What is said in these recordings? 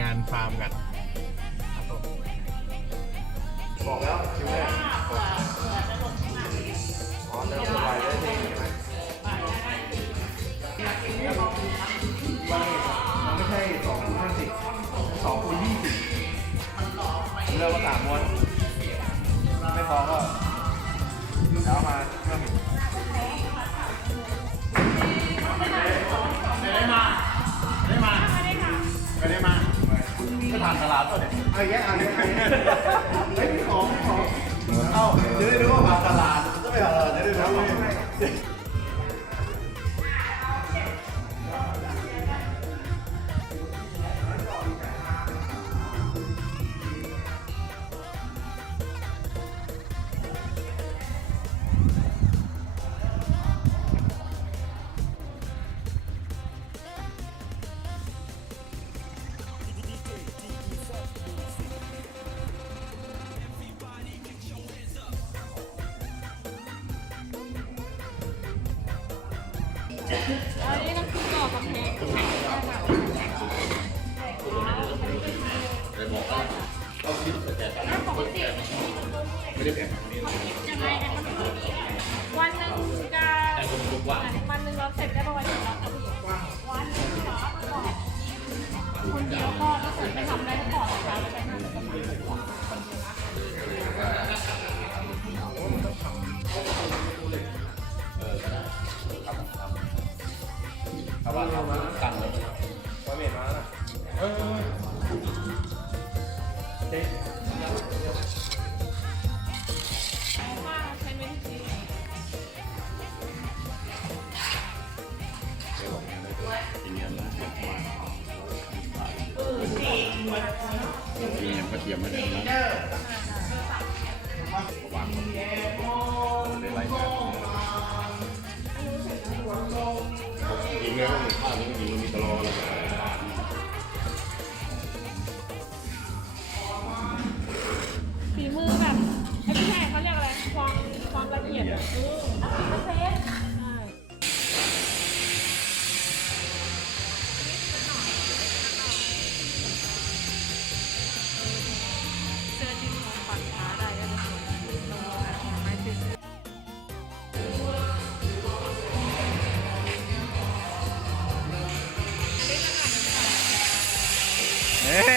งานฟาร์มกันครับผมบอกแล้วคิวแรกอ๋อจะลงไปได้ที่ใช่ไหมวันนี้มันไม่ใช่สองคูณห้าสิบสองคูณยี่สิบเริ่มมาสามม้วนไม่พอก็เดี๋ยวเอามาเพิ่มอีกไม่ได้มา จะผ่านตลาดตัวเนี่ยไอ้แย่อันนี้ไรเงี้ย ยัง เทียมมาแล้วนะ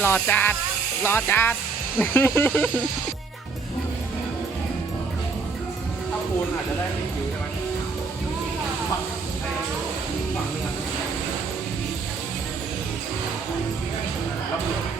หล่อจัดหล่อจัดถ้าคูณอาจจะได้ไม่คิวใช่ไหมฝั่งฝั่งหนึงอะแล้ว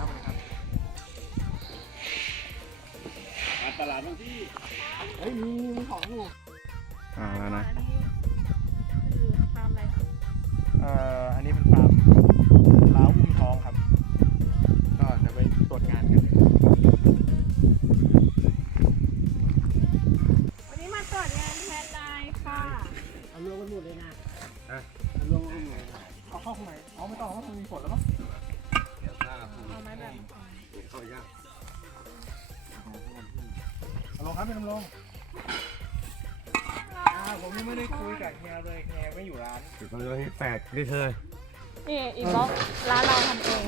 ครับไปครับไปครับตลาดบางที่เฮ้ยมีมีของอยู่อ่าแล้วนะอันนี้คือฟาร์มอะไรคะเอ่ออันนี้เป็นฟาร์มล้าวอุ้มท้องครับ ก็จะไปตรวจงานกันวันนี้มาตรวจงานแทนนายค่ะเอารวมกันหมดเลยนะอะเอารวมกันหมดเอาเข้าข้างในเอาไม่ต้องเพราะมันมีฝนแล้วมั้งเอา ไม้แบบเข้ายากเอาลงครับพี่ลำลงอ่าผมยังไม่ได้คุยกับเฮียเลยเฮียไม่อยู่ร้านเขาเลยแปลกดิเธอนี่อีกบล็อกร้านเราทำเอง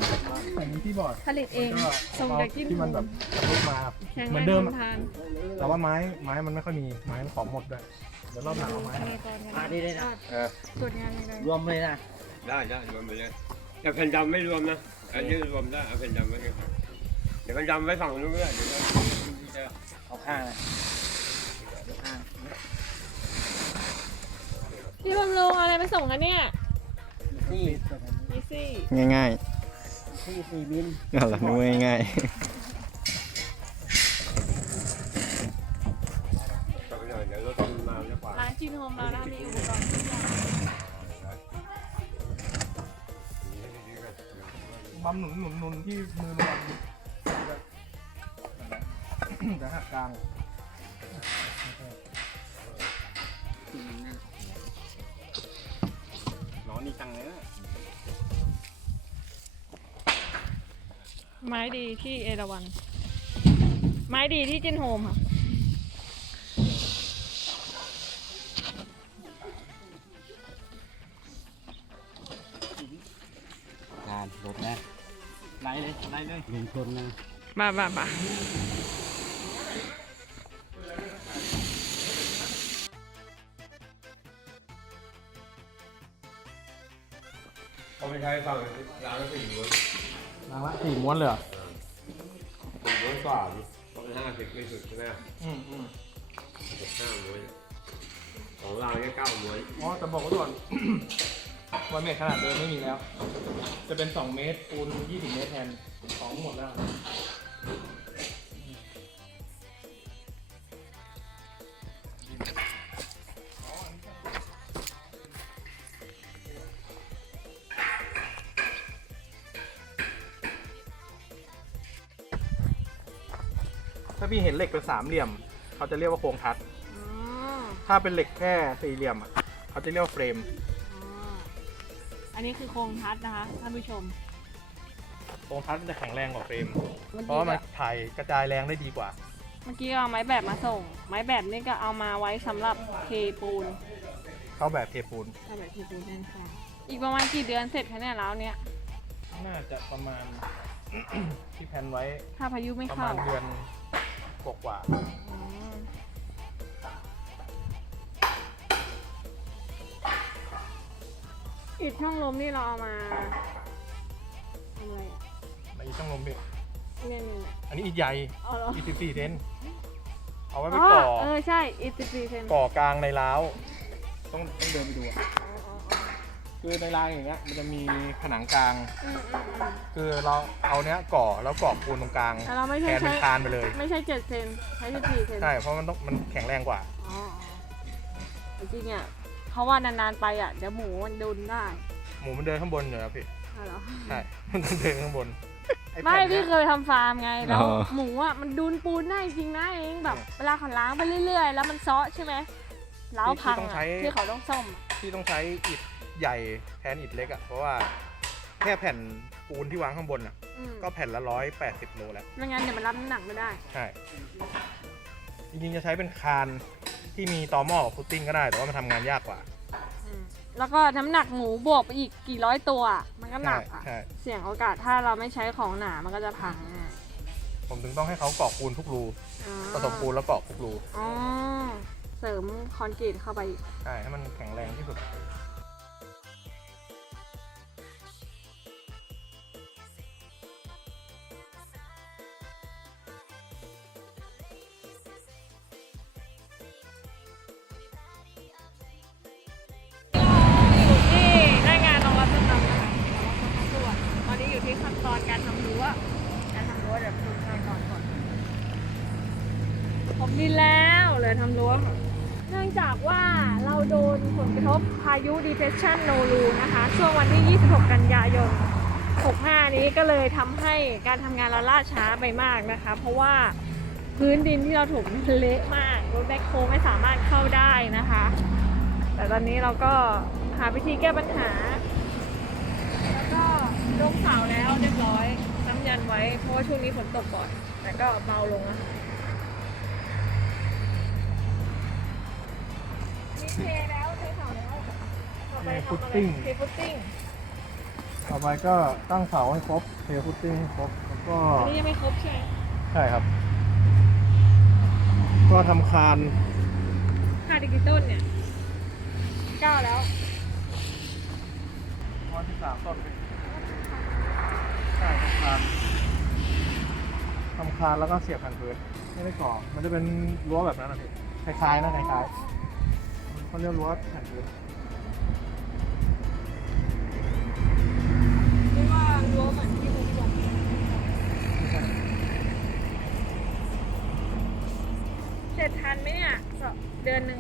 แต่มีที่บอร์ดผลิตเองก็ส่งจากที่ที่มันแบบทะลุมาแข็งเหมืแรอนเดิงมทอะนทานแต่ว่าไม้ไม้มันไม่ค่อยมีไม้ของหมดด้วยเดี๋ยวรอบหลังเอาไม้อะไรมาก่อนกันอ่านี่เลยนะเออตรวจงานยังไงรวมเลยนะได้ได้รวมไปเลยแต่แผ่นดำไม่รวมนะ อันนี้รวมได้เอาแผ่นดำไว้ก่อนเดี๋ยวแผ่นดำไว้ฝั่งนู้นก็ได้เดี๋ยวจะเอาข้างเลยข้างพี่บำรุงเอาอะไรไปส่งกันเนี่ยที่อีซี่ง่ายที่สี่มิลๆเอาละนึกว่าง่ายต่อไปหน่อยเดี๋ยวรถมันมาจะกว่าร้านจินโฮมเรานะมีอุปกรณ์ทุกอย่าง บัมหนุนหนุนหนุนที่มือระวังจะหักกลางร้อนนี่จังเลยนะไม้ดีที่เอราวัน ไม้ดีที่จินโฮมค่ะ ลยไล่เลยลงชนนะบ้าบ้าบ้าเขาไม่ใช้ฝั่งร้านละสี่ม้วนนางละสี่ม้วนเลยเหรอสี่ม้วนกว่าเพราะมันห้าสิบไม่สุดใช่ไหมอืมอืมหกห้าม้วนของเราเนี่ยเก้าม้วนอ๋อแต่บอกไว้ก่อน วันเมตรขนาดเดิมไม่มีแล้ว จะเป็น2เมตรปูน20เมตรแทน ของหมดแล้วถ้าพี่เห็นเหล็กเป็นสามเหลี่ยม เขาจะเรียกว่าโครงทัดอ๋อถ้าเป็นเหล็กแค่สี่เหลี่ยมอะเขาจะเรียกว่าเฟรมอ๋ออันนี้คือโครงทัดนะคะท่านผู้ชมโค รงทัดมันจะแข็งแรงกว่าเฟรม เมื่อเพกี้ราะว่ามันก็ถ่ายกระจายแรงได้ดีกว่า เมื่อกี้เอาไม้แบบมาส่ง ไม้แบบนี่ก็เอามาไว้สำหรับเทปูนเข้าแบบเทปูนเอาแบบเทปูนนั่นค่ะอีกประมาณกี่เดือนเสร็จคะเนี่ยแล้วเนี่ย น่าจะประมาณ ที่แพลนไว้ถ้าพายุไม่ประเข้ามาณเดือนกว่าอืมอิฐช่องลมนี่เราเอามาทำอะไรอะๆ มาอีกช่างลมพี่เนี่ยเนี่ยเนี่ยอันนี้อีกใหญ่เอาเหรออีก14เซนเอาไว้ไปอ๋อก่อเออใช่อิฐสิบสี่เซนก่อกลางในล้าวต้องต้องเดินไปดูอะคือในรางอย่างเงี้ยมันจะมีผนังกลาง อืมอืมอืมคือเราเอาเนี้ยก่อแล้วก่อปูนตรงกลางแต่เราไม่ใช่แทนเป็นใช้คานไปเลย ไม่ใช่เจ็ดเซนใช้สิบสี่เซน ใช่เพราะมันต้องมันแข็งแรงกว่า อ๋ออ๋อจริงๆอะเพราะว่านานๆไปอะ เดี๋ยวหมูมันดุนได้หมูมันเดินข้างบนอยู่แล้วพี่เอาเหรอใช่ มันต้องเดินข้างบน อ้ไม่แผ่นเนี้พี่ยเคยทำฟาร์มไงแล้วอ๋อ หมูอะมันดูนปูนได้จริงนะเองแบบเวลาเขาล้างไปเรื่อยๆ แล้วมันเซาะใช่ไหมแล้วพังอะที่เขาต้องซ่อม ที่ต้องใช้อิฐใหญ่แทนอิฐเล็กอะเพราะว่าแค่แผ่นปูนที่วางข้างบนอะ อืมก็แผ่นละร้อยแปดสิบโลแล้ว ไม่งั้นเดี๋ยวมันรับน้ำหนักไม่ได้ ใช่ จริงๆจะใช้เป็นคานที่มีตอหม้อกับฟุตติ้งก็ได้ แต่ว่ามันทำงานยากกว่าอืม แล้วก็น้ำหนักหมูบวกไปอีกกี่ร้อยตัวอะมันก็หใช่นักอะ ใช่ เสี่ยงโอกาสถ้าเราไม่ใช้ของหนา มันก็จะพังอะผมถึงต้องให้เขากรอกปูนทุกรูอ๋อผสมปูนแล้วกรอกทุกรู อ๋อ เสริมคอนกรีตเข้าไปอีก ใช่ ให้มันแข็งแรงที่สุด อนการทำรั้วการทำรั้วเดี๋ยวดูขั้นตอนก่อนผมดินแล้วเลยทำรั้วเนื่องจากว่าเราโดนผลกระทบพายุ depression Noru นะคะ ช่วงวันที่ 26 กันยายน 65 นี้ก็เลยทำให้การทำงานเราล่าช้าไปมากนะคะ เพราะว่าพื้นดินที่เราถมเละมากรถแบ็คโฮไม่สามารถเข้าได้นะคะ แต่ตอนนี้เราก็หาวิธีแก้ปัญหา แล้วก็ลงเสาแล้วเรียบร้อย น้ำยัน ไว้ เพราะว่าช่วงนี้ฝนตกบ่อย แต่ก็เบาลงแล้วค่ะมีเทแล้วเทเสาแล้วต่อไปทำอะไรเทฟุตติ้งเทฟุตติ้งต่อไปก็ตั้งเสาให้ครบเทฟุตติ้งให้ครบแล้วก็อันนี้ยังไม่ครบใช่ไหมใช่ครับ ก็ทำคานค่าดิจิตอลเนี่ยเก้าแล้ว วันที่สามต้นใช่ทำคาน ทำคานแล้วก็เสียบแผ่นพื้นไม่ได้ก่อ มันจะเป็นรั้วแบบนั้นนะพี่คล้ายๆนะคล้ายๆเขาเรียกรั้วแผ่นพื้นเรียกว่ารั้วเหมือนที่ผมบอกเสร็จทันไหมเนี่ยเดือนหนึ่ง